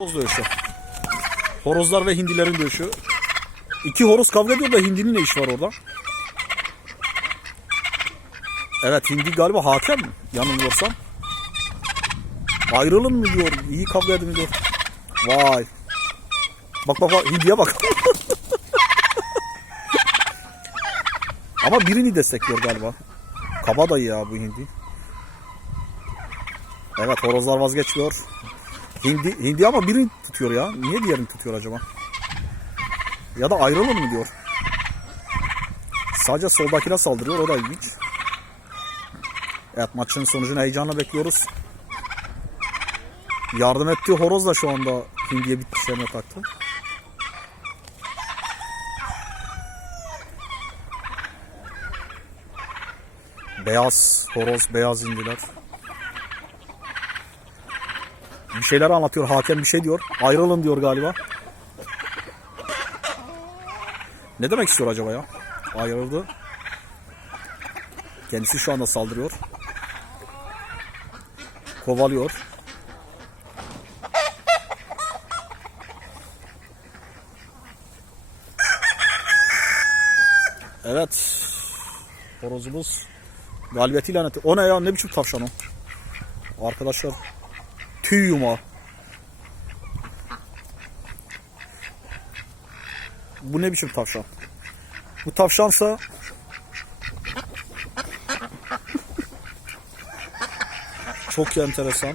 Horoz dövüşü. Horozlar ve hindilerin dövüşü. İki horoz kavga ediyor da hindinin ne işi var orada? Evet hindi galiba hakem mi? Yanılmıyorsam. Ayrılın mı diyor. İyi kavga edin diyor. Vay. Bak bak bak hindiye bak. Ama birini destekliyor galiba. Kabadayı ya bu hindi. Evet horozlar vazgeçmiyor. Hindi, hindi ama birini tutuyor ya. Niye diğerini tutuyor acaba? Ya da ayrılın mı diyor. Sadece soldakine saldırıyor. O da ilginç. Evet maçın sonucunu heyecanla bekliyoruz. Yardım ettiği horoz da şu anda hindiye bir dişlerine taktı. Beyaz horoz, beyaz hindiler. Bir şeyler anlatıyor. Hakem bir şey diyor. Ayrılın diyor galiba. Ne demek istiyor acaba ya? Ayrıldı. Kendisi şu anda saldırıyor. Kovalıyor. Evet. Horozumuz galibiyeti ilan etti. O ne ya? Ne biçim tavşan o? Arkadaşlar tüy yumağı. Bu ne biçim tavşan? Bu tavşansa çok enteresan.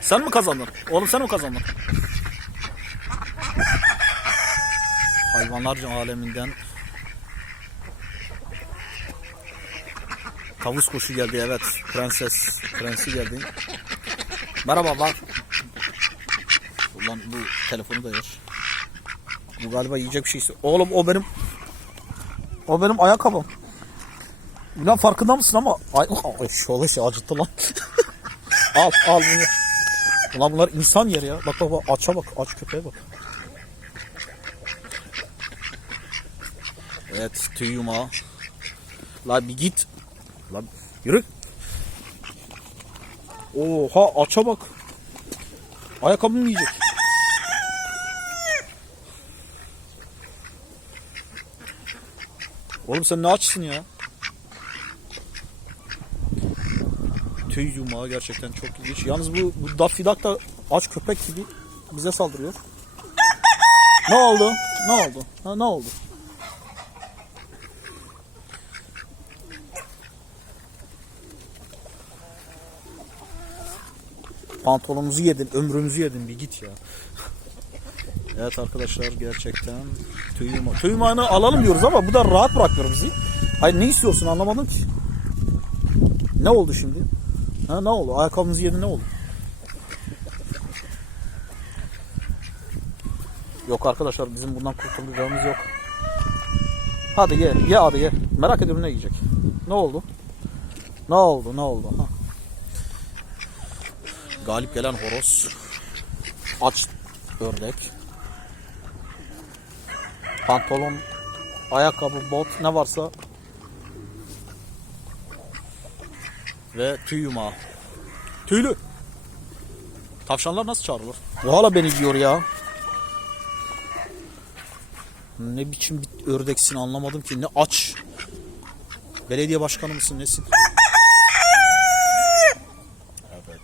Sen mi kazandın? Oğlum sen mi kazandın? Hayvanlar aleminden Tavus kuşu geldi evet. Prenses. Prensi geldi. Merhaba bak. Ulan bu telefonu da yer. Bu galiba yiyecek bir şey istiyor. Oğlum o benim o benim ayakkabım. Ulan farkında mısın ama ay, ay şöyle şey acıttı lan. al al bunu. Ulan bunlar insan yeri ya. Bak bak bak aça bak aç köpeğe bak. Evet tüy yumağı. La bir git. Lan yürü. Oha aça bak. Ayakkabımı yiyecek. Oğlum sen ne açsın ya? Tüy yumağı gerçekten çok ilginç. Yalnız bu, bu Daffy Duck da aç köpek gibi bize saldırıyor. Ne oldu? Ne oldu? Ha, ne oldu? Pantolonumuzu yedin, ömrümüzü yedin bir git ya. Evet arkadaşlar gerçekten tüy yumağı. Tüy yumağını alalım diyoruz ama bu da rahat bırakmıyor bizi. Hayır ne istiyorsun anlamadım ki. Ne oldu şimdi? Ha ne oldu? Ayakkabımızı yedi ne oldu? Yok arkadaşlar bizim bundan kurtulacağımız yok. Hadi ye, ye hadi ye. Merak ediyorum ne yiyecek. Ne oldu? Ne oldu? Ne oldu? Ha. Galip gelen horoz. Aç ördek. Pantolon, ayakkabı, bot ne varsa ve tüy yumağı. Tüylü. Tavşanlar nasıl çağrılır? Bu hala beni diyor ya. Ne biçim bir ördeksin anlamadım ki. Ne aç. Belediye başkanı mısın nesin? Evet.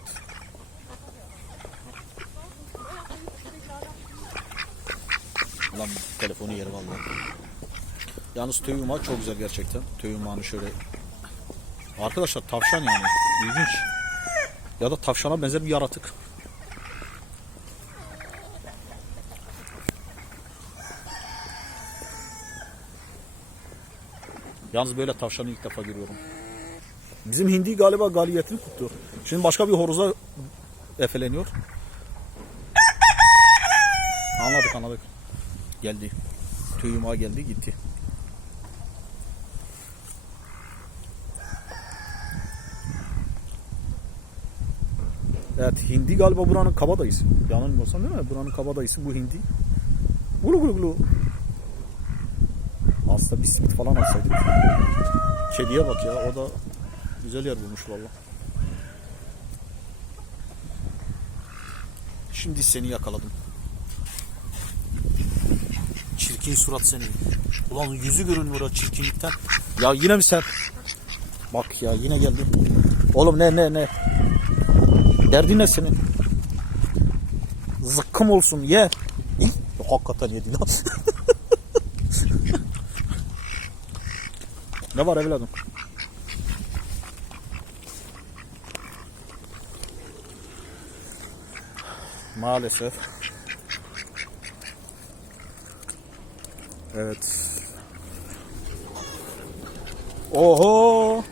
Lan telefonu yeri vallahi. Yalnız yumağı çok güzel gerçekten. Yumağını şöyle Arkadaşlar tavşan yani. İlginç. Ya da tavşana benzer bir yaratık. Yalnız böyle tavşanı ilk defa görüyorum. Bizim hindi galiba galibiyetini kutluyor. Şimdi başka bir horoza efeleniyor. Anladık anladık. Geldi. Tüy yumağı geldi gitti. Evet hindi galiba buranın kabadayısı. Yanılmıyorsam değil mi? Buranın kabadayısı bu hindi. Gulu gulu gulu. Aslında bir simit falan alsaydık. Kediye bak ya o da güzel yer bulmuş valla. Şimdi seni yakaladım. Çirkin surat senin. Ulan yüzü görünmüyor o çirkinlikten. Ya yine mi sen? Bak ya yine geldi. Oğlum ne ne ne? Derdin ne senin? Zıkkım olsun ye. İh, Hakikaten yedi lan. ne var evladım? Maalesef. Evet. Oho.